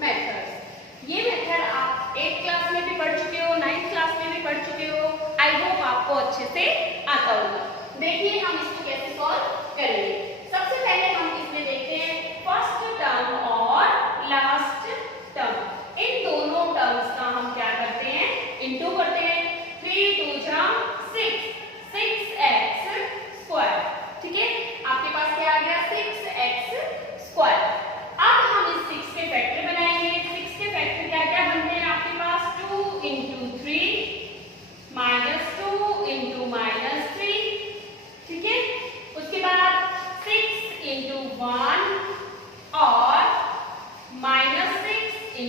Methods. ये method आप 8th class में भी पढ़ चुके हो, 9th क्लास में भी पढ़ चुके हो। आई होप आपको अच्छे से आता होगा। देखिए हम इसको कैसे सॉल्व करेंगे। सबसे पहले हम इसमें देखते हैं फर्स्ट टर्म और लास्ट टर्म। इन दोनों टर्म्स का हम क्या करते हैं, इंटू करते हैं। 3 2 जा 6, 6x²। ठीक है, आपके पास क्या आ गया 6x²। अब हम इस 6 के फैक्टर बनाएंगे। 6 के फैक्टर क्या क्या बनते हैं आपके पास, 2 × 3 -2 × -3। ठीक है, उसके बाद 6 × 1 और -6 ×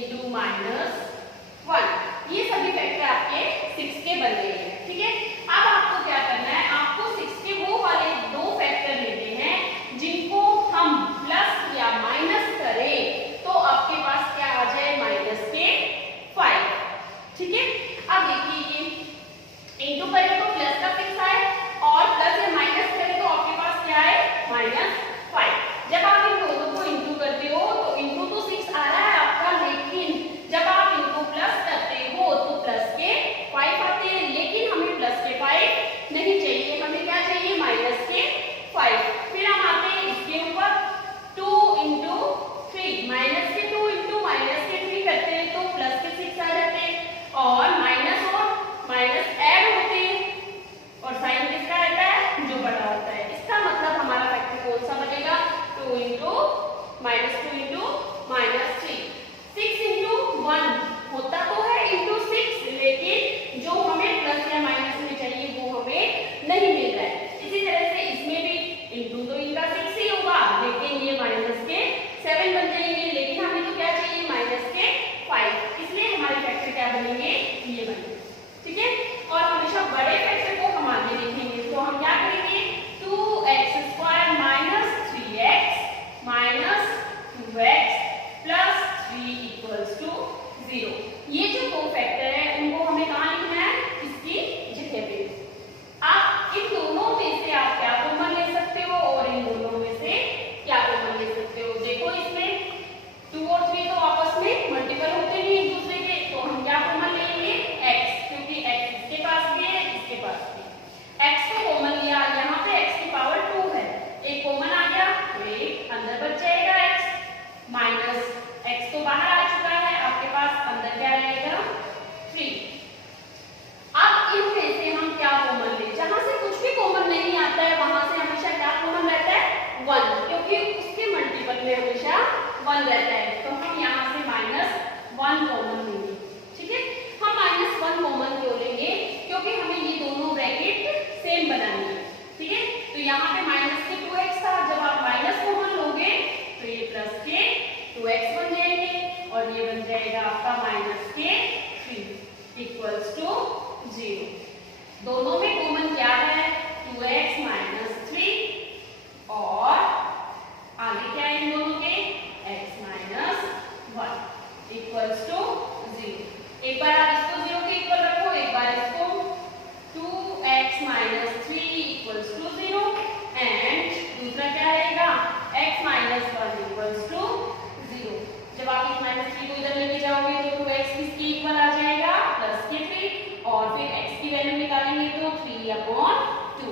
-1। ये सभी फैक्टर आपके 6 के बन गए हैं। ठीक है, अब आपको क्या करना है, आपको 6 के वो वाले दो फैक्टर लेते हैं जिनको हम प्लस या माइनस करें तो आपके पास क्या आ जाए, -5। ठीक है, अब देखिए ये इंटू करें तो प्लस का 6 आए और प्लस या माइनस करें तो आपके पास क्या है, -5। जब आप इन दोनों को इंटू करते हो तो इंटू तो 6 आ रहा है आपका, लेकिन जब आप इनको प्लस करते हो तो प्लस के 5 आते हैं। लेकिन हमें प्लस के 5 नहीं चाहिए, हमें क्या चाहिए, माइनस के 5। फिर हम आते हैं इसके ऊपर 2 × 3, माइनस के 2 × माइनस के 3 करते हैं तो प्लस के 6 आ जाते हैं और माइनस ऐड होते हैं और साइन किसका रहता है, जो बड़ा होता है। इसका मतलब हमारा फैक्टर कौन सा बनेगा, 2 × -2 × -3। 6 × 1 होता तो है ×6, लेकिन जो हमें प्लस या माइनस में चाहिए वो हमें नहीं मिल रहा है। इसी तरह से इसमें भी इंटू तो इनका 6 ही होगा, लेकिन ये माइनस के 7 बन जाएंगे। लेकिन हमें तो क्या चाहिए, माइनस के 5, इसलिए हमारे फैक्टर क्या बनेंगे, ये बनेंगे। ठीक है, और हमेशा बड़े फैक्टर को हम आगे लिखेंगे तो हम क्या करेंगे, 2x² - 3x - 2x + 3 = 0। ये जो दो फैक्टर है उनको हमें कहाँ लिखना है, इसकी जगह पे। आप इन दोनों में से आप क्या कॉमन ले सकते हो और इन दोनों में से क्या कॉमन ले सकते हो। देखो इसमें 2 और 3 तो आपस में मल्टीपल होते नहीं एक दूसरे के, तो हम क्या कॉमन लेंगे, x, क्योंकि x इसके पास भी है इसके पास भी। x को कॉमन लिया, यहाँ पे x की पावर 2 है, एक कॉमन आ गया तो एक अंदर बच जाएगा x, माइनस x तो बाहर आ चुका है, आपके पास अंदर क्या रहेगा, 3। अब इनमें से हम क्या कॉमन ले, जहां से कुछ भी कॉमन नहीं आता है वहां से हमेशा क्या कॉमन रहता है, 1, क्योंकि उसके मल्टीपल में हमेशा 1 रहता है। तो हम यहाँ से -1 कॉमन लेंगे। ठीक है, हम -1 कॉमन क्यों लेंगे, क्योंकि हमें ये दोनों ब्रैकेट सेम बनानी है। ठीक है, तो यहाँ पे माइनस के 2x था, जब आप माइनस कॉमन लोगे तो ये प्लस के 2x बन जाएंगे और ये बन जाएगा आपका -के 3 = 0। दोनों में कॉमन क्या है, 2x - 3 और आगे क्या है इन दोनों के, x - 1 = 0। एक बार आप इसको 0 के इक्वल रखो, एक बार इसको 2x - 3 = 0 एंड दूसरा क्या रहेगा, x - 1 = 0। जब आप इस -3 को इधर लेके जाओगे तो 2x किसके इक्वल आ जाएगा, प्लस के 3, और फिर x की वैल्यू निकालेंगे तो 3/2।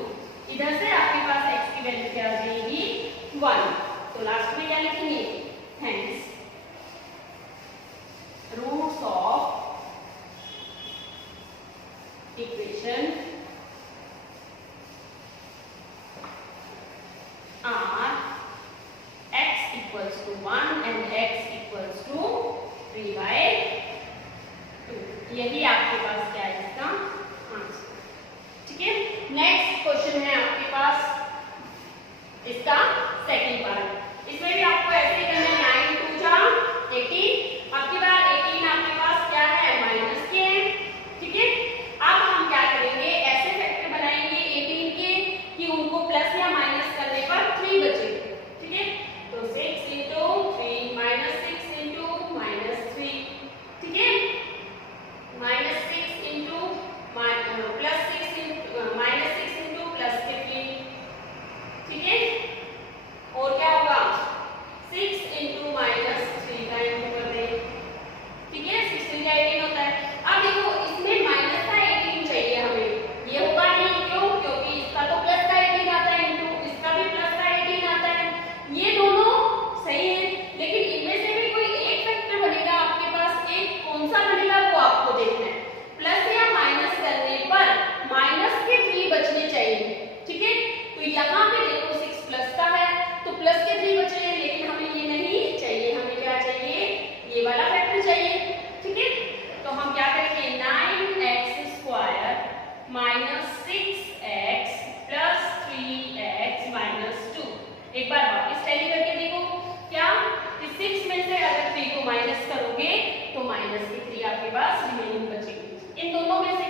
इधर से आपके पास x की वैल्यू क्या आ जाएगी, 1। तो लास्ट में क्या लिखेंगे, hence roots of equation are x = 1 and x = 3/2। यही आपके पास क्या है, इसका आंसर। ठीक है, नेक्स्ट क्वेश्चन है आपके पास इसका सेकंड पार्ट। इसमें भी आपको ऐसे ही करना है, 9 × 2 = 18। अब की बार 18 आपके पास क्या है, माइनस के है। ठीक है, अब हम क्या करेंगे, ऐसे फैक्टर बनाएंगे 18 के कि उनको प्लस या माइनस करने पर 3 बचेगा। ठीक है, तो 6 × 3 -6 × -3। ठीक है, -6 × -6 × +3। ठीक है, और क्या होगा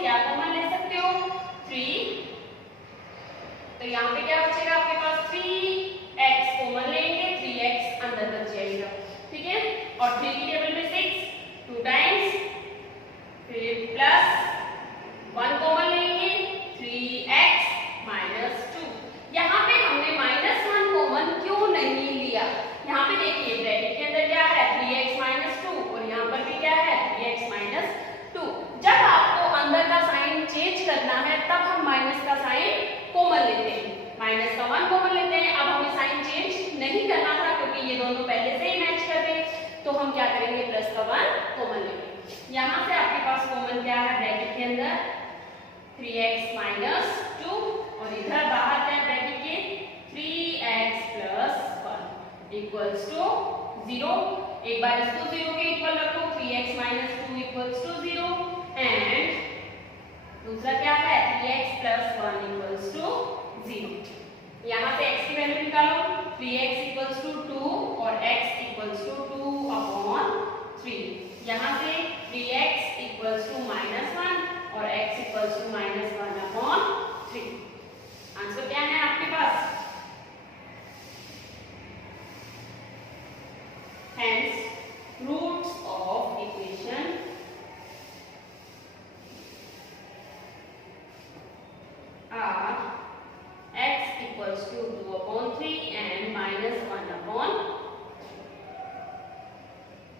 क्या कॉमन ले सकते हो 3, तो यहाँ पे क्या बचेगा आपके पास 3x कॉमन लेंगे, 3x अंदर बच जाएगा, ठीक है। और 3 की टेबल में 6 2 टाइम्स, फिर प्लस 1 कॉमन लेंगे 3x माइनस 2। यहाँ पे हमने -1 कॉमन क्यों नहीं लिया, यहाँ पे देखिए ब्रैकेट के अंदर क्या है 3x माइनस 2 और यहाँ पर भी क्या है 3x माइनस 2। जब आपको अंदर का साइन चेंज करना है तब हम माइनस का साइन कॉमन लेते हैं, माइनस का 1 कॉमन लेते हैं। अब हमें साइन चेंज नहीं करना था क्योंकि ये दोनों पहले से ही मैच कर रहे, तो हम क्या करेंगे प्लस का 1 कॉमन लेंगे। यहाँ से आपके पास कॉमन क्या है ब्रैकेट के अंदर 3x माइनस 2 और इधर बाहर क्या ब्रैकेट के 3x प्लस 1 इक्वल्स टू 0। एक बार इसको 0 के इक्वल रखो 3x minus 2 equals to 0 and दूसरा क्या है 3x प्लस 1 इक्वल्स टू 0। यहाँ से x की वैल्यू निकालो 3x इक्वल्स टू 2 और x इक्वल्स टू 2 अपॉन 3। यहाँ से 3x इक्वल्स टू -1 और x equals to -1 upon 3। Answer क्या है आपके पास, hence roots of equation are x equals to 2 upon 3 and -1 upon,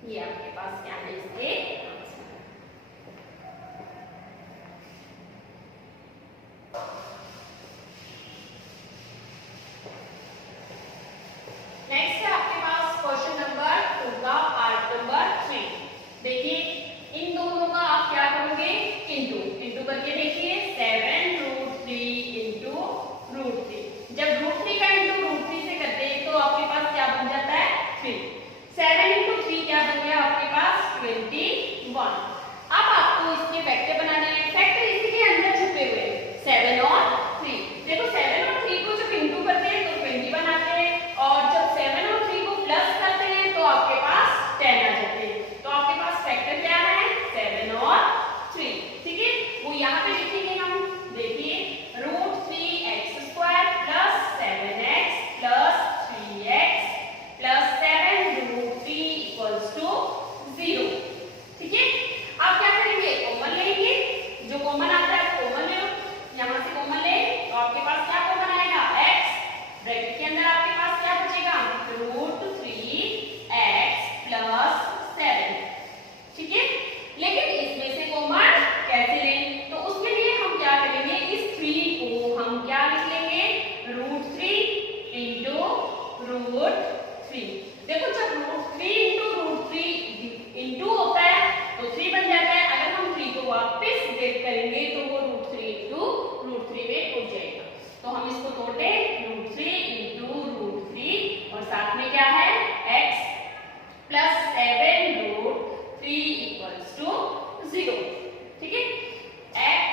ये आपके पास क्या है इसके नेक्स्ट है आपके पास क्वेश्चन नंबर 2 का पार्ट नंबर 3। देखिए इन दोनों का आप क्या करोगे इंटू करके देखिए 7√3 इंटू √3। जब √3 का इंटू √3 से करते हैं तो आपके पास क्या बन जाता है 3। 7 इंटू 3 क्या बन गया आपके पास 21। अब आपको इसके फैक्टर बनाने हैं, फैक्टर इसी के अंदर छुपे हुए हैं 7 और 3। देखो 7 और 3 को जब इंटू करते हैं तो 21 आते हैं और जब 7 और 3 को प्लस करते हैं तो आपके पास 10 आ जाते हैं। तो आपके पास फैक्टर क्या है 7 और 3, ठीक है। वो यहाँ पे लिखेंगे हम, देखिए √3x² plus 7x plus 3x plus 7√3 equals to 0, ठीक है। आप क्या करेंगे कॉमन लेंगे, जो कॉमन आता है कॉमन ले लो, यहाँ से कॉमन ले तो आपके पास क्या कॉमन आएगा x, ब्रैकेट के अंदर आपके पास क्या बचेगा √3x प्लस 7, ठीक है। लेकिन इसमें से कॉमन कैसे लें, तो उसके लिए हम क्या करेंगे इस 3 को हम क्या लिख लेंगे √3 इंटू √3। देखो जब √3 इंटू √3 इंटू होता है तो 3 बन जाता है, अगर हम 3 को वापस ब्रेक करेंगे तो वो √3 इंटू √3 में टूट जाएगा। तो हम इसको तोड़े √3 इंटू √3 और साथ में क्या है x प्लस 7√3 इक्वल्स टू 0, ठीक है। x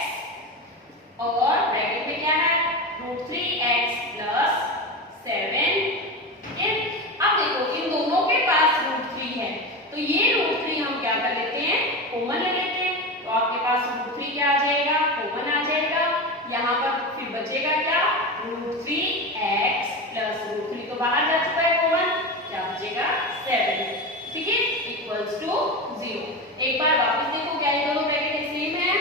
और ब्रैकेट में क्या है √3x प्लस 7, ठीक है। अब देखो इन दोनों के पास √3 है तो ये √3 हम क्या कर लेते हैं कॉमन ले लेते हैं, तो आपके पास √3 क्या आ जाएगा कॉमन आ जाएगा। यहाँ पर फिर बचेगा क्या √3x प्लस √3 तो बाहर जा चुका है कॉमन, क्या बचेगा 7, ठीक है इक्वल्स टू 0। एक बार वापस देखो क्या ये दोनों ब्रैकेट सेम है,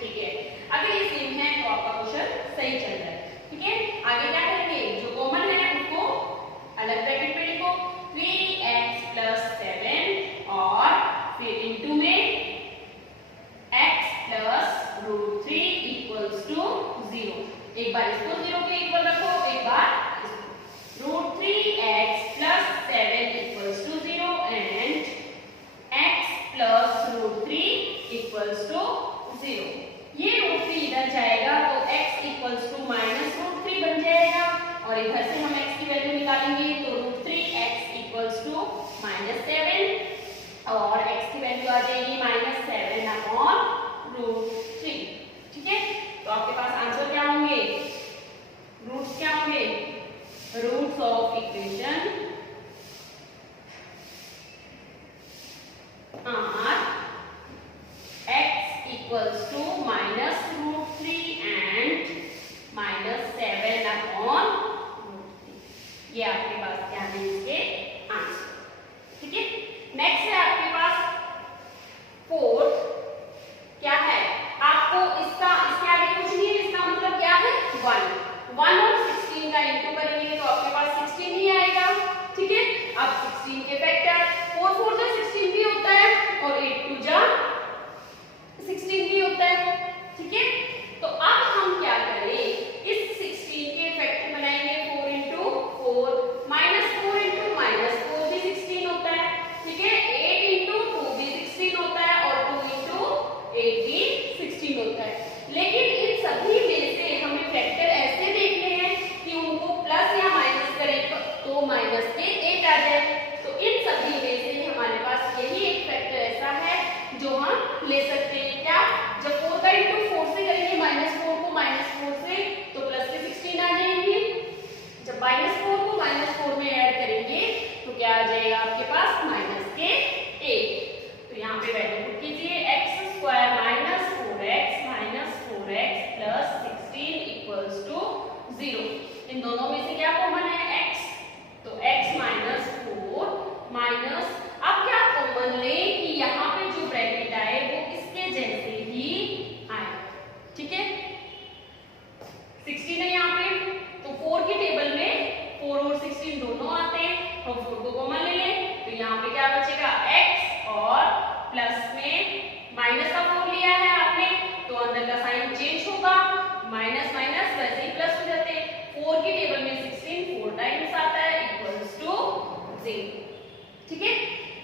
ठीक है। अगर ये सेम है तो आपका क्वेश्चन सही चल रहा है, ठीक है। आगे क्या करेंगे जो कॉमन है उसको अलग ब्रैकेट में लिखो 3x प्लस 7 और फिर इंटू में x प्लस √3 इक्वल्स टू 0। एक बार इसको 0 के इक्वल रखो, एक बार √3x plus 7 equals to 0 and x plus √3 equals to 0। ये √3 इधर जाएगा तो x इक्वल्स टू -√3 बन जाएगा और इधर से हम x की वैल्यू निकालेंगे तो √3x इक्वल्स टू -7 और x की वैल्यू आ जाएगी -7 अपॉन √3, ठीक है। तो आपके पास आंसर क्या होंगे रूट्स क्या होंगे roots of equation are x equals to -7 आएगा आपके पास माइनस के 8। तो यहाँ पे वैल्यू पुट कीजिए, x square minus 4x plus 16 equals to 0। इन दोनों में से क्या कॉमन है, x, तो x माइनस 4 माइनस, अब क्या कॉमन ले कि यहाँ पे जो ब्रैकेट आए वो इसके जैसे ही आए, ठीक है। 16 है यहाँ पे, तो 4 की टेबल में 4 और 16 दोनों आते हैं, हम 4 को कॉमन ले लें, तो यहाँ पे क्या बचेगा, x और प्लस में माइनस का 4 लिया है आपने, तो अंदर का साइन चेंज होगा, माइनस माइनस वैसे ही प्लस हो जाते हैं। 4 की टेबल में 16 4 टाइम्स आता है इक्वल्स टू 0, ठीक है।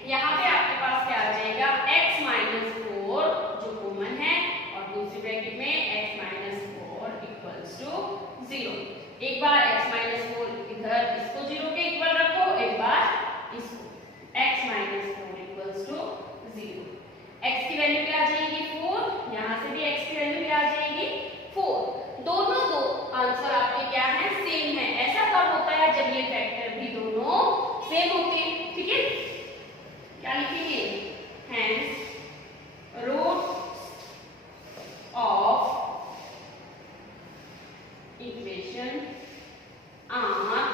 यहाँ पे आपके पास क्या आ जाएगा, x माइनस 4 जो कॉमन है, और दूसरी ब्रैकेट में x माइनस 4 इक्वल्स टू 0। एक बार x माइनस 4 इधर इसको 0 के इक्वल रखो, एक बार इसको, x minus 4 equals to 0। x की वैल्यू क्या आ जाएगी 4, यहाँ से भी x की वैल्यू क्या आ जाएगी 4। दोनों दो आंसर आपके क्या है, सेम है। ऐसा कब होता है, जब ये फैक्टर भी दोनों सेम होते हैं, ठीक है। क्या लिखेंगे, hence roots of equation are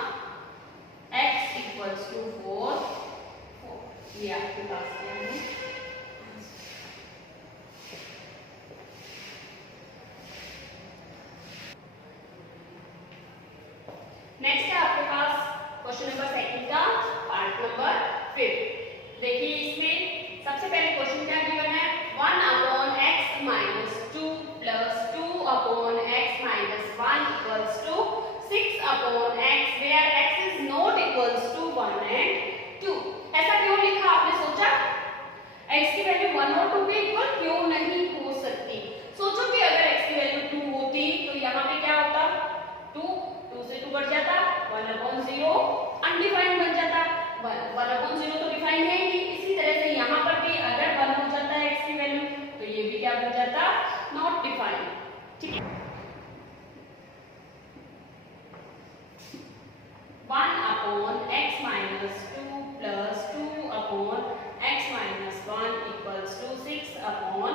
x equals to 4, ये आपके पास क्या है। नेक्स्ट है आपके पास क्वेश्चन नंबर सेकंड का पार्ट नंबर 5। देखिए इसमें सबसे पहले क्वेश्चन क्या गिवन है, 1 upon x minus 2 plus 2 upon x minus 1 equals to 6 upon x where x is not equals to 1 and 2। ऐसा क्यों लिखा, आपने सोचा x की वैल्यू 1 और 2 के इक्वल क्यों नहीं हो सकती। सोचो कि अगर x की वैल्यू 2 होती तो यहाँ पे क्या होता, 2 से 2 बढ़ जाता, 1 अपॉन 0 अनडिफाइंड बन जाता, 1 अपॉन 0 तो डिफाइंड है ही। इसी तरह से यहाँ पर भी अगर 1 हो जाता है x की वैल्यू, तो ये भी क्या बन जाता, नॉट डिफाइंड, ठीक है। 1 upon x minus 2 plus 2 upon x minus 1 equals to 6 upon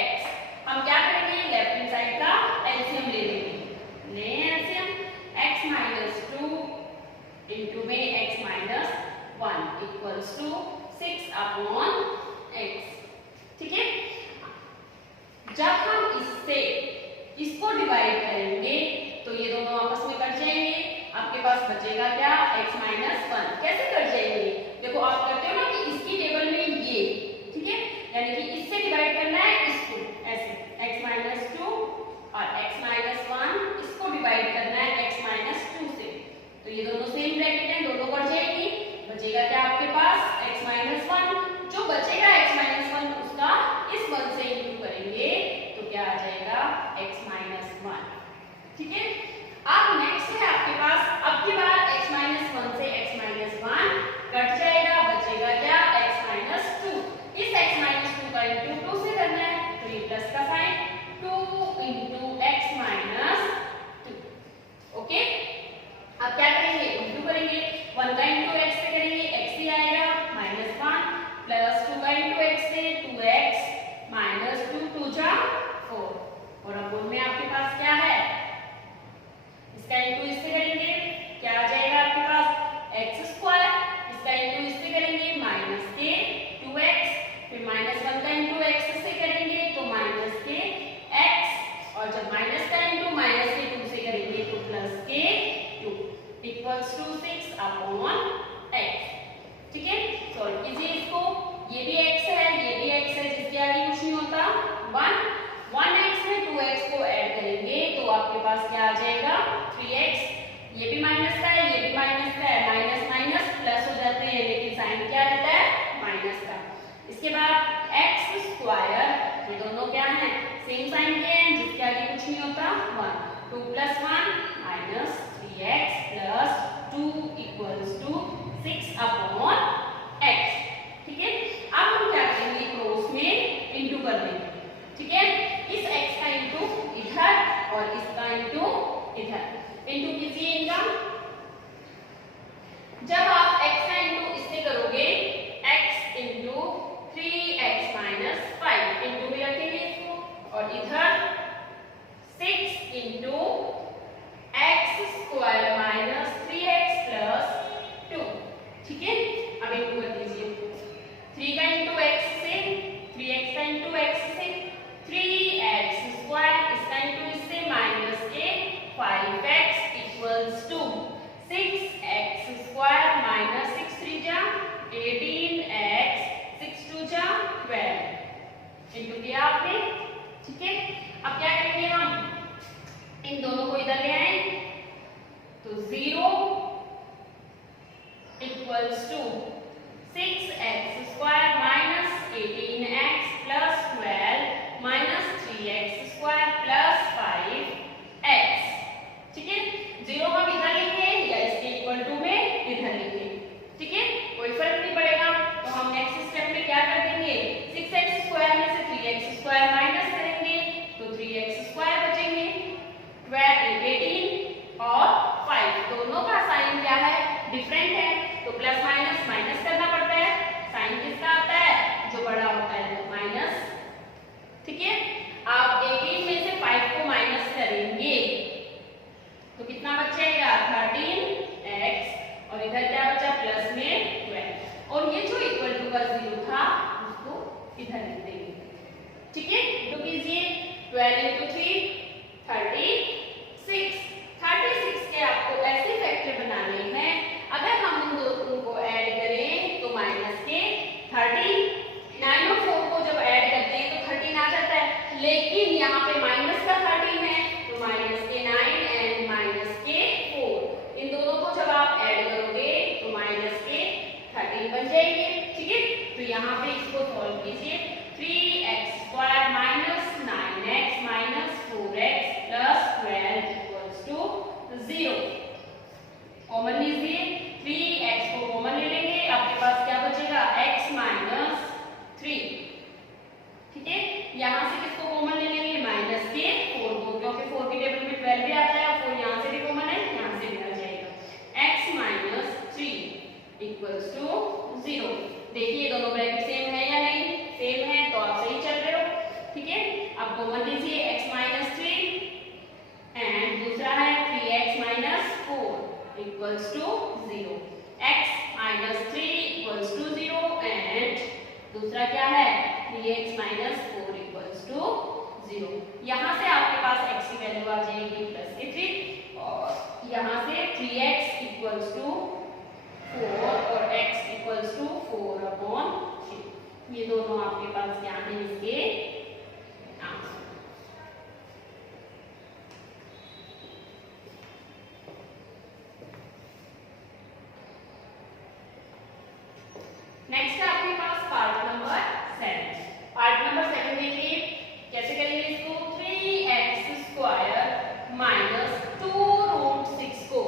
x। हम क्या करेंगे, लेफ्ट हैंड साइड का एलसीएम ले लेंगे, ले एलसीएम, x माइनस 2 इंटू में x minus 1 equals to 6 upon x, ठीक है। जब हम इससे इसको डिवाइड करेंगे तो ये दोनों आपस में कट जाएंगे, आपके पास बचेगा क्या, x माइनस 1। कैसे कट जाएंगे, देखो आप करते हो ना कि इसकी टेबल में ये, ठीक है, यानी कि इससे डिवाइड करना है इसको, ऐसे x माइनस 2 और x माइनस 1 इसको डिवाइड करना है x माइनस 2 से, तो ये दोनों सेम ब्रैकेट है, दोनों कट जाएगी, बचेगा क्या आपके पास x माइनस 1। जो बचेगा x माइनस 1 उसका इस 1 से इंटू करेंगे तो क्या आ जाएगा x माइनस 1, ठीक है। अब नेक्स्ट है आपके पास, अब की बार x माइनस 1 से x माइनस 1 कट जाएगा, बचेगा क्या x माइनस 2। इस x माइनस 2 का इंटू 2 से करना है, तो ये प्लस का sign 2 into x minus 2, okay. अब क्या करेंगे, इंटू करेंगे, 1 का इंटू x से करेंगे, x ही आएगा माइनस 1 प्लस 2 का इंटू x से 2x माइनस 2 2 जा 4, और अब में आपके पास क्या है, इसका इंटू इससे करेंगे, क्या आ जाएगा आपके पास x स्क्वायर, इसका इंटू इससे करेंगे माइनस के 2x, फिर माइनस 1 का इंटू x से करेंगे तो माइनस के x, और जब माइनस का इंटू माइनस के 2 से करेंगे तो प्लस के 2 इक्वल्स टू 6 अपॉन x, ठीक है। सॉल्व कीजिए इसको, ये भी x है, ये भी x है, जिसके आगे कुछ नहीं होता, 1x में 2x को ऐड करेंगे तो आपके पास क्या आ जाएगा 3x, ये भी माइनस का है, ये भी माइनस का है, माइनस माइनस प्लस हो जाते हैं, लेकिन साइन क्या रहता है माइनस का। इसके बाद x स्क्वायर, ये दोनों क्या हैं, सेम साइन के हैं, जिसके आगे कुछ नहीं होता, 1, 2 plus 1 minus 3x plus 2 equals to 6 upon x, ठीक है। अब हम क्या करेंगे, क्रॉस में इंटू कर देंगे, ठीक है। इस x का इंटू इधर और इसका इंटू इधर, इंटू कीजिए इनका। जब आप x का इंटू इससे करोगे का 0 था उसको इधर लिख देंगे। ठीक है, तो कीजिए 12 into 3 36। 36 के आपको ऐसे फैक्टर बनाने हैं, अगर हम उन दोनों को ऐड करें तो माइनस के 30। 9 और 4 को जब ऐड करते हैं तो 13 आ जाता है, लेकिन यहाँ पे माइनस का 13 है तो माइनस के 9 एंड माइनस के 4, इन दोनों को जब आप ऐड करोगे तो माइनस के 13 बन जाएंगे। ठीक है, तो यहाँ पे इसको सॉल्व कीजिए। 3x² minus 9x minus 4x plus 12 equals to 0। Common लीजिए, 3x को कॉमन ले लेंगे, आपके पास क्या बचेगा x माइनस 3। ठीक है, यहाँ से किसको कॉमन ले लेंगे माइनस के 4 को, क्योंकि 4 की टेबल में 12 भी आता है और 4 यहाँ से भी कॉमन है, यहाँ से भी आ जाएगा। x minus 3 equals to 0। देखिए दोनों ब्रैकेट सेम है या नहीं, सेम है तो आप सही चल रहे हो। ठीक है, अब कॉमन लीजिए x माइनस 3 एंड दूसरा है 3x minus 4 equals to 0। x minus 3 equals to 0 and दूसरा क्या है 3x माइनस 4 इक्वल्स टू 0। यहाँ से आपके पास x की वैल्यू आ जाएगी प्लस के 3 और यहाँ से 3x इक्वल्स टू 4 और x इक्वल्स टू 4/3। ये दोनों आपके पास क्या है इसके आंसर। नेक्स्ट है आपके पास पार्ट नंबर 7। पार्ट नंबर 7 देखिए कैसे करेंगे इसको। 3x² माइनस 2√6 को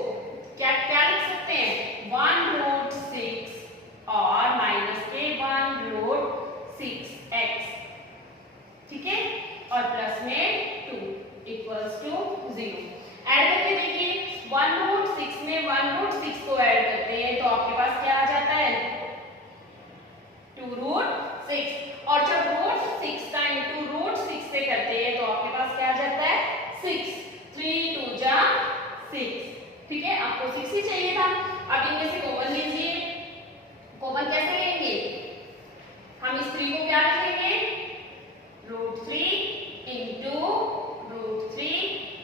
क्या क्या लिख सकते हैं 1√6 और माइनस के 1√6x। ठीक है, और प्लस में 2 इक्वल्स टू 0। ऐड करके देखिए 1√6 में 1√6 को ऐड करते हैं तो आपके पास क्या आ जाता है 2√6, और जब √6 का इंटू √6 से करते हैं तो आपके पास क्या आ जाता है 6। 3 2 जा 6। ठीक है, आपको 6 ही चाहिए था। अब इनमें से कॉमन लीजिए। कॉमन कैसे लेंगे, हम इस 3 को क्या लिखेंगे √3 इंटू √3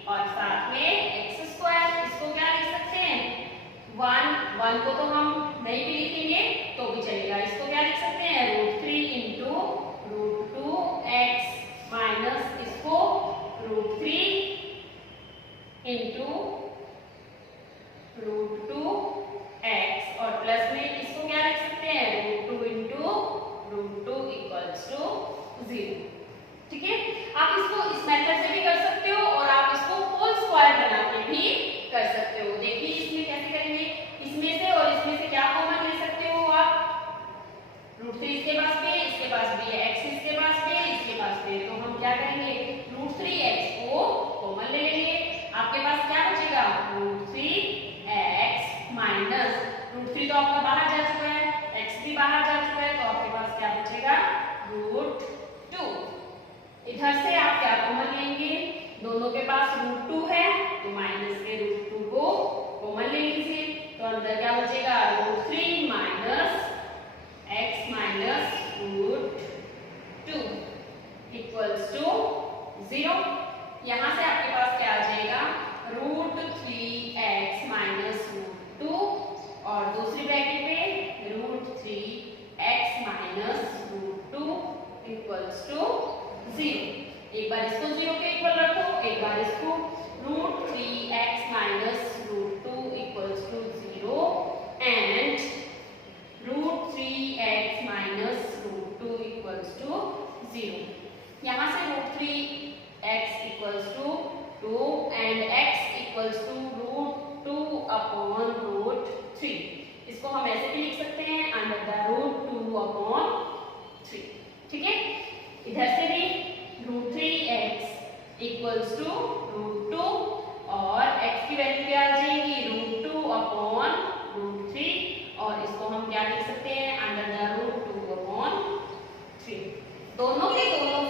और साथ में x²। इसको क्या लिख सकते हैं 1 को तो हम नहीं भी लिखेंगे तो भी चलेगा, इसको क्या लिख सकते हैं √3 इंटू √2x माइनस इसको √3 इंटू √2x और प्लस में इसको क्या लिख सकते हैं √2 इंटू √2 इक्वल्स टू 0। ठीक है, आप इसको इस मेथड से भी कर सकते हो और आप इसको होल स्क्वायर बना के भी कर सकते हो। देखिए इसमें कैसे करेंगे, इसमें से और इसमें से क्या कॉमन ले सकते हो आप √3 इसके पास पे, इसके पास भी है, x इसके पास पे, इसके पास पे, तो हम क्या करेंगे √3x को कॉमन ले लेंगे। आपके पास क्या बचेगा √3x माइनस √3 तो आपका बाहर जा चुका है, x भी बाहर जा चुका है, तो आपके पास क्या बचेगा √2। इधर से आप क्या कॉमन लेंगे, दोनों के पास √2 है तो माइनस के √2 को कॉमन ले लीजिए, तो अंदर क्या बचेगा √3 minus x minus √2 equals to 0। यहाँ से आपके पास क्या आ जाएगा √3x माइनस √2 और दूसरी ब्रैकेट पे √3x माइनस √2 इक्वल्स टू 0। एक बार इसको 0 के इक्वल रखो, एक बार इसको √3x minus √2 equals to 0 and √3x minus √2 equals to 0। यहाँ से √3x equals to 2 and x equals to √2/√3। इसको हम ऐसे भी लिख सकते हैं अंडर द √2/3। ठीक है, इधर से भी √3x इक्वल्स टू √2 और x की वैल्यू क्या आ जाएगी √2/√3 और इसको हम क्या लिख सकते हैं अंडर द √2/3। दोनों के दोनों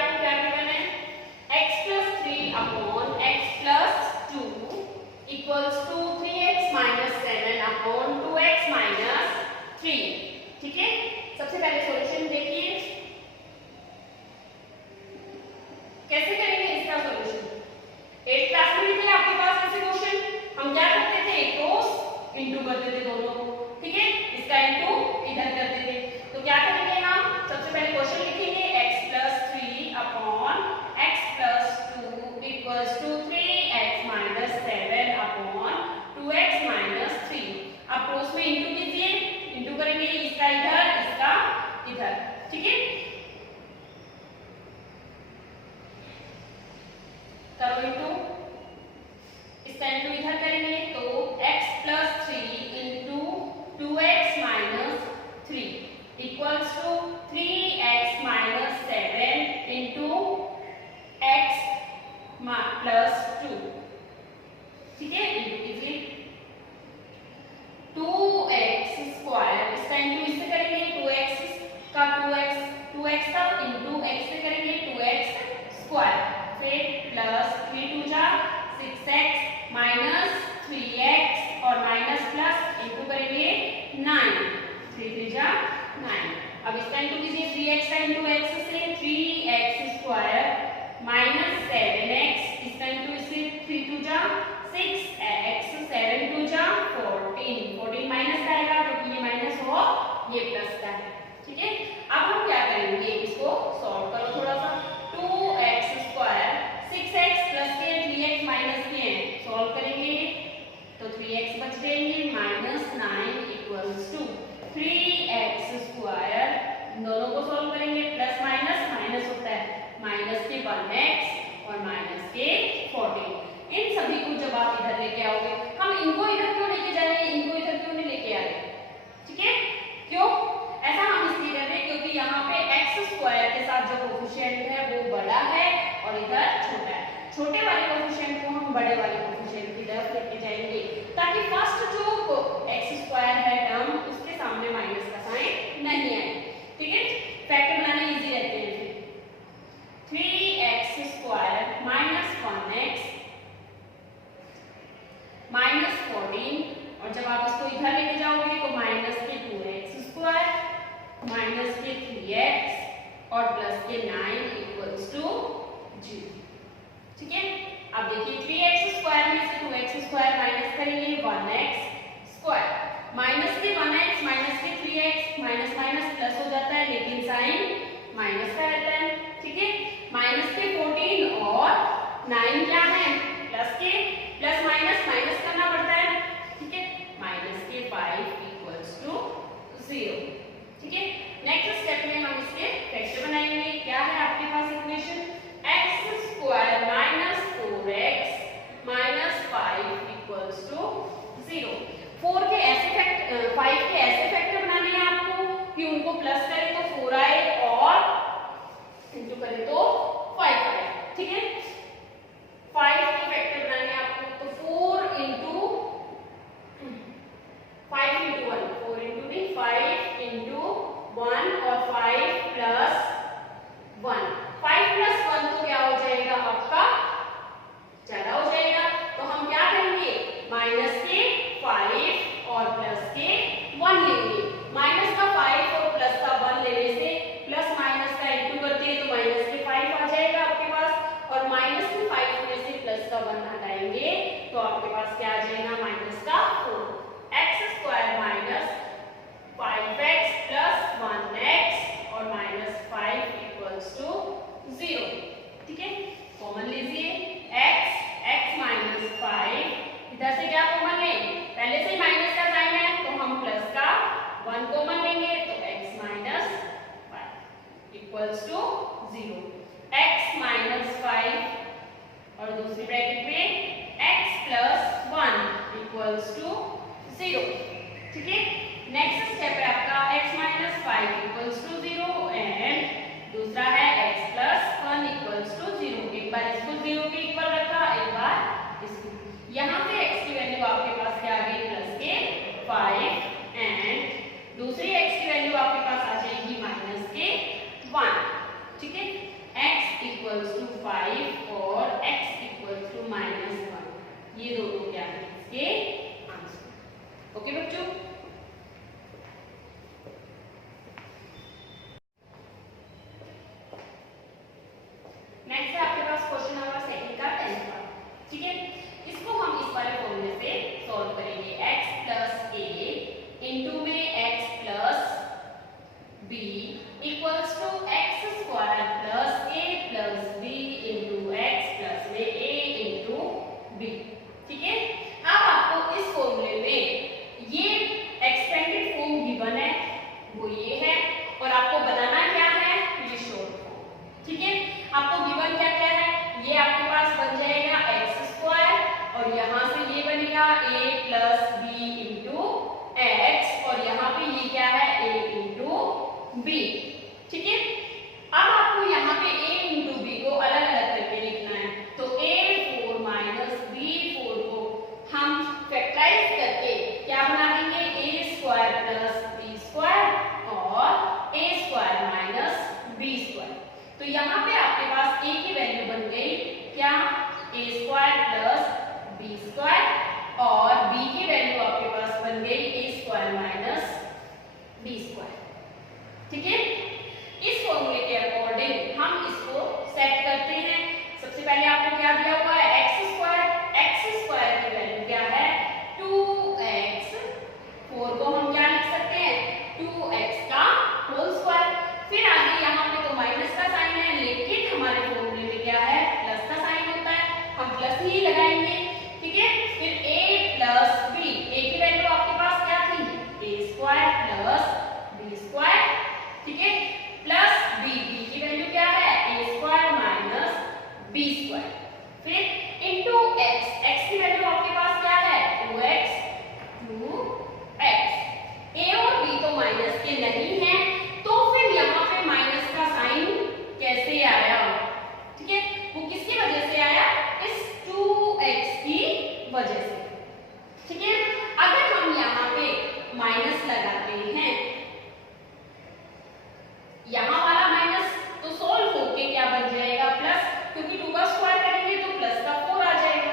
आपको क्या गिवन है, x plus 3 upon x plus 2 equals to 3x minus 7 upon 2x minus 3। ठीक है, सबसे पहले सॉल्यूशन देखिए कैसे करेंगे इसका सॉल्यूशन। 8th क्लास में भी थे आपके पास ऐसे क्वेश्चन, हम क्या करते थे, एक तो इंटू करते थे दोनों को, ठीक है, इसका इंटू इधर करते थे। तो क्या करेंगे हम, सबसे पहले क्वेश्चन लिखेंगे x plus 3 upon x plus 2 equals to 3x minus 7 upon 2x minus 3। अब क्रॉस में इंटू कीजिए, इंटू करेंगे इसका इधर इसका इधर, ठीक है, करो इंटू, इसका इंटू इधर करेंगे तो x plus 3 into 2x minus 3 equals to 3x minus 7 into x plus 2, ठीक है, इंटू कीजिए 2x स्क्वायर, इसका इंटू इससे करेंगे 2x का 2x का इंटू x से करेंगे 2x स्क्वायर, फिर प्लस 3 2 जा 6x माइनस 3x और माइनस प्लस इंटू करेंगे 9, 3 3 जा 9। अब इसका इंटू कीजिए 3x का इंटू x से 3x स्क्वायर माइनस 7x, इसका इंटू इससे 3 2 जा 6x 7 2 जा 14, 14 माइनस का आएगा क्योंकि ये माइनस हो ये प्लस का है, ठीक है। अब हम क्या करेंगे, इसको सॉल्व करो थोड़ा सा, 2x स्क्वायर 6x प्लस के 3x माइनस के हैं, सॉल्व करेंगे तो 3x बच जाएंगे minus 9 equals to 3x square, दोनों को सॉल्व करेंगे प्लस माइनस माइनस होता है, माइनस के 1x और माइनस के 14। इन सभी को जब आप इधर लेके आओगे, हम इनको इधर क्यों लेके जा रहे हैं, इनको इधर क्यों नहीं लेके आ रहे, ठीक है, क्यों ऐसा हम इसलिए कर रहे हैं क्योंकि यहाँ पे x स्क्वायर के साथ जो कोफिशिएंट है वो बड़ा है और इधर छोटा है, छोटे वाले कोफिशिएंट को हम बड़े वाले कोफिशिएंट की तरफ लेके जाएंगे ताकि फर्स्ट जो x स्क्वायर है टर्म उसके सामने माइनस का साइन नहीं आए, ठीक है, फैक्टर बनाने इजी रहते हैं। फिर 3x square minus 1x minus 14 और जब आप इसको इधर लेके जाओगे तो माइनस के 2x स्क्वायर माइनस के 3x और प्लस के 9 इक्वल्स टू 0, ठीक है। अब देखिए 3x स्क्वायर में से 2x स्क्वायर माइनस करेंगे 1x स्क्वायर, माइनस के 1x माइनस के 3x माइनस माइनस प्लस हो जाता है लेकिन साइन माइनस का रहता है, ठीक है, माइनस के 14 और 9 क्या है प्लस के, प्लस माइनस माइनस करना पड़ता है, ठीक है, माइनस के 5 इक्वल्स टू 0, ठीक है। नेक्स्ट स्टेप में हम इसके फैक्टर बनाएंगे, क्या है आपके पास equation, x square minus 4x minus 5 equals to 0। 4 के ऐसे फैक्टर 5 के ऐसे फैक्टर बनाने हैं आपको कि उनको प्लस करें तो 4 आए और इंटू करें तो 5 आए, ठीक है, 5 के फैक्टर बनाने हैं आपको तो 4 इंटू 5 इंटू 1, 4 इंटू नहीं 5 इंटू 1 और 5 प्लस 1, 5 प्लस 1 तो क्या हो जाएगा आपका ज्यादा हो जाएगा, तो हम क्या करेंगे माइनस के 5 और प्लस के 1 लेंगे, माइनस का 5 और प्लस का 1 लेने से प्लस माइनस का इंटू करते हैं तो माइनस के 5 आ जाएगा आपके पास और माइनस के 5 में से प्लस का 1 हटाएंगे तो आपके पास क्या आ जाएगा माइनस का 4, x square minus 5x plus 1x और माइनस 5 इक्वल्स टू 0, ठीक है, कॉमन लीजिए x माइनस 5, इधर से क्या कॉमन ले, पहले से माइनस का साइन है तो हम प्लस का 1 कॉमन लेंगे तो x minus 5 equals to 0, x minus 5 और दूसरी ब्रैकेट में x प्लस 1 इक्वल्स टू 0, ठीक है। नेक्स्ट स्टेप है आपका x minus 5 equals to 0 and दूसरा है x प्लस 1 इक्वल्स टू 0। एक बार इसको 0 के इक्वल रखा, एक बार इसको, यहाँ पे x की वैल्यू आपके पास क्या आ गई प्लस के 5 एंड दूसरी x की वैल्यू आपके पास आ जाएगी माइनस के 1, ठीक है। यहाँ पे ये क्या है a इंटू बी, ठीक है। अब आपको यहाँ पे a इंटू बी को अलग अलग करके लिखना है, तो a4 माइनस b4 को हम फैक्टराइज करके क्या बना देंगे a square plus b square और a square minus b square. तो यहाँ पे आपके पास a की वैल्यू बन गई क्या a square plus b square और b की वैल्यू आपके पास बन गई a square minus b square, ठीक है। इस फॉर्मूले के अकॉर्डिंग हम इसको सेट करते हैं। सबसे पहले आपको क्या दिया हुआ है x स्क्वायर की वैल्यू क्या है 2x, 4 को हम क्या लिख सकते हैं 2x का होल स्क्वायर। फिर आगे यहाँ पे तो माइनस का साइन है, लेकिन हमारे फॉर्मूले में क्या है प्लस का साइन होता है, हम प्लस ही लगाएंगे, ठीक है। फिर a प्लस b, a की वैल्यू आपके पास क्या थी a square plus b square, ठीक है, प्लस b की वैल्यू क्या है a square minus b square. फिर इंटू x की वैल्यू आपके पास क्या है 2x, a और b तो माइनस के नहीं है, तो फिर यहाँ पे माइनस का साइन कैसे आया, ठीक है, वो किसकी वजह से आया इस 2x की वजह से, ठीक है। अगर हम यहाँ पे माइनस लगाते हैं, यहाँ वाला माइनस तो सोल्व होके क्या बन जाएगा प्लस, क्योंकि 2 का स्क्वायर करेंगे तो प्लस का 4 आ जाएगा,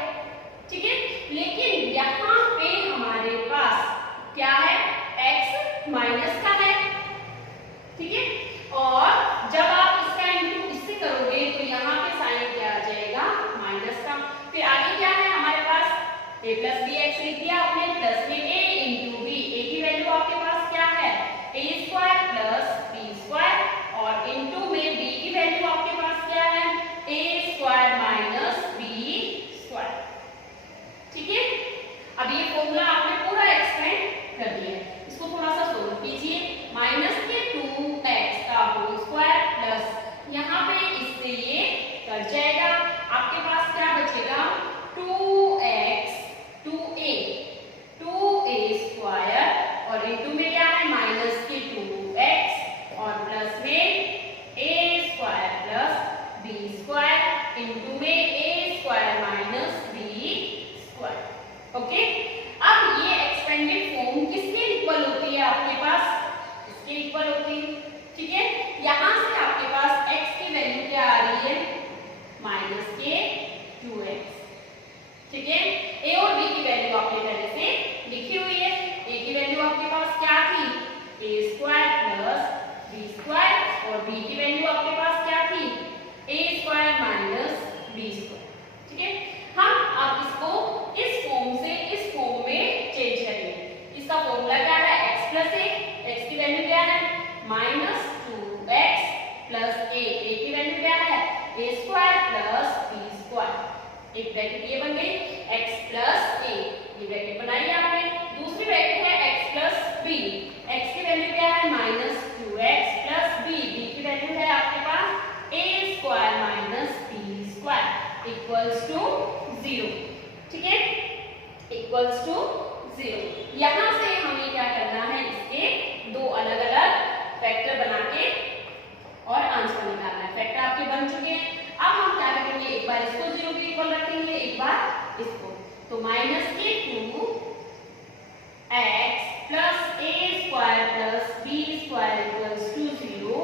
ठीक है। लेकिन यहाँ पे हमारे पास क्या है x माइनस का है, ठीक है, और जब आप इसका इंटू इससे करोगे तो यहाँ पे साइन क्या आ जाएगा माइनस का। फिर आगे क्या है हमारे पास a प्लस बी एक्स लिख दिया आपने, प्लस में a इंटू बी, a की वैल्यू आपके पास क्या है a square plus b square और इंटू में b की वैल्यू आपके पास क्या है a square minus b square, ठीक है। अब ये फॉर्मूला आपने पूरा एक्सपेंड कर दिया है, इसको थोड़ा सा सोल्व कीजिए। माइनस के 2x का होल स्क्वायर प्लस यहाँ पे इससे ये कट जाएगा, आपके पास क्या बचेगा 2x 2a स्क्वायर और इंटू में क्या है माइनस के 2x और प्लस में a square plus b square into में a square minus b square, okay. अब ये एक्सपेंडेड फॉर्म किसके इक्वल होती है आपके पास, इसके इक्वल होती है, ठीक है। यहाँ से आपके पास x की वैल्यू क्या आ रही है माइनस के 2x, ठीक है। a और b की वैल्यू आपने पहले से लिखी हुई है, a की वैल्यू आपके पास क्या थी a square plus b square और b की वैल्यू आपके पास क्या थी a square minus b square, ठीक है। हम अब इसको इस फॉर्म से इस फॉर्म में चेंज करेंगे। इसका फॉर्मूला क्या है x प्लस a, x की वैल्यू क्या है minus 2x plus a, a की वैल्यू क्या है a square plus b square, एक ब्रैकेट ये बन गई x प्लस a, ये ब्रैकेट बनाई आपने। दूसरी ब्रैकेट है x प्लस b, x की वैल्यू क्या है minus 2x plus b, b की वैल्यू है आपके पास a square minus b square equals to 0, ठीक है, इक्वल्स टू 0। यहाँ से हमें क्या करना है इसके दो अलग अलग फैक्टर बना के और आंसर निकालना है। फैक्टर आपके बन चुके हैं, अब हम क्या करेंगे एक बार इसको 0 के इक्वल रखेंगे, एक बार इसको, तो माइनस के 2x plus a square plus b square equals to 0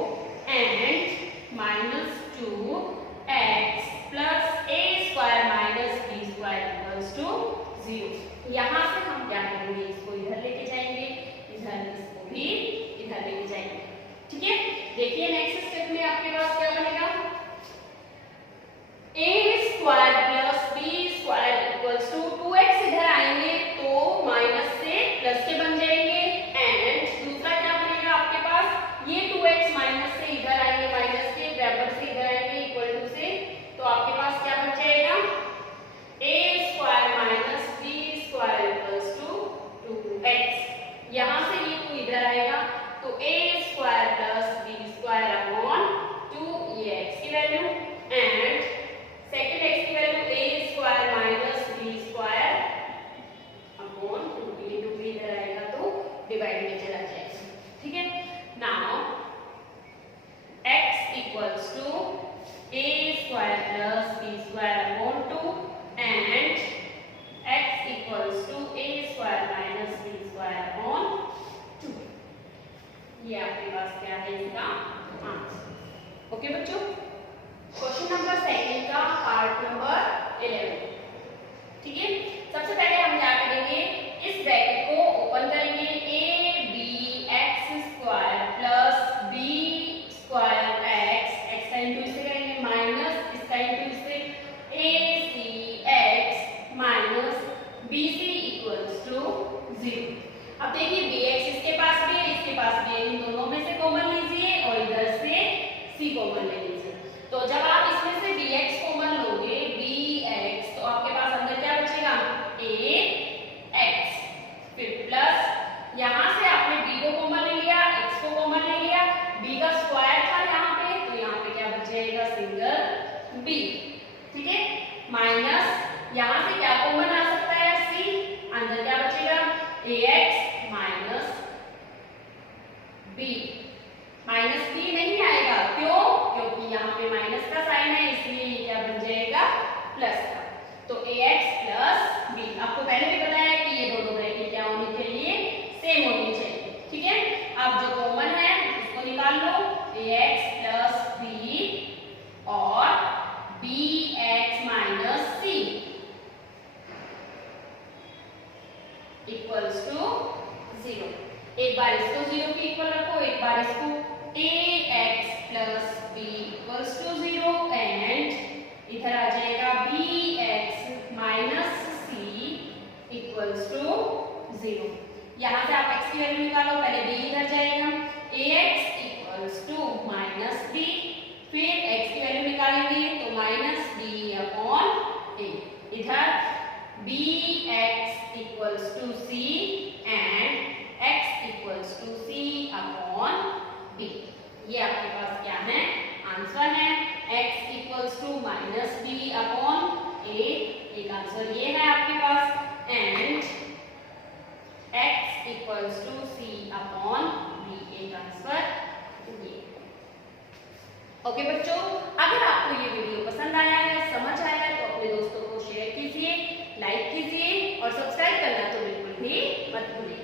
and minus 2x plus a square minus b square equals to 0। यहाँ से हम क्या करेंगे इसको इधर लेके जाएंगे, इधर इसको भी इधर लेके जाएंगे, ठीक है। देखिए नेक्स्ट स्टेप में आपके पास क्या बनेगा a square plus b square equals to 2x, इधर आएंगे तो माइनस से प्लस के बन जाएंगे एंड दूसरा क्या बनेगा आपके पास ये 2x माइनस से इधर आएंगे, माइनस के बराबर से इधर आएंगे इक्वल टू से, तो आपके पास क्या बच जाएगा a square minus b square plus B square upon 2 and x equals to a square minus b square upon 2। ये आपके पास क्या है इसका आंसर। ओके बच्चों, क्वेश्चन नंबर सेकंड का पार्ट नंबर 11। ठीक है, सबसे पहले हम क्या करेंगे, इस ब्रैकेट को ओपन करेंगे, a b x square plus b square x, x का इंटू इससे करेंगे माइनस इसका इंटू इससे a c x minus b c equals to 0। अब देखिए bx इसके पास भी है, इसके पास भी है, इन दोनों में से कॉमन लीजिए और इधर से c कॉमन ले लीजिए। तो जब आप इसमें से bx कॉमन लोगे, bx, तो आपके पास अंदर क्या बचेगा, ax, फिर प्लस यहाँ से आपने b को कॉमन ले लिया, x को कॉमन ले लिया, b का स्क्वायर था यहाँ पे, तो यहाँ पे क्या बचेगा, सिंगल b। ठीक है, माइनस यहाँ से क्या कॉमन आ सकता है, c, अंदर क्या बचेगा, ax minus b। Minus b नहीं आएगा, क्यों, क्योंकि यहाँ पे माइनस का साइन है, इसलिए ये क्या बन जाएगा, प्लस का। तो ax प्लस b, आपको पहले भी बताया है कि ये दोनों ब्रैकेट क्या होनी चाहिए, सेम होनी चाहिए। ठीक है, अब जो कॉमन है उसको निकाल लो, ax प्लस b और bx minus c equals to 0। एक बार इसको 0 के इक्वल रखो, एक बार इसको, ax plus b equals to 0 and इधर आ जाएगा bx minus c equals to 0। यहाँ से आप x की वैल्यू निकालो, पहले b इधर जाएगा, ax equals to minus b, फिर x की वैल्यू निकालेंगे तो माइनस b अपॉन a, इधर bx equals to c and x equals to c upon b। ये आपके पास क्या है, आंसर है, x equals to minus b upon a, एक आंसर ये है आपके पास, and x equals to c upon b, एक आंसर ये। ओके बच्चों, अगर आपको ये वीडियो पसंद आया है, समझ आया है, तो अपने दोस्तों को शेयर कीजिए, लाइक कीजिए और सब्सक्राइब करना तो बिल्कुल भी मत भूलिए।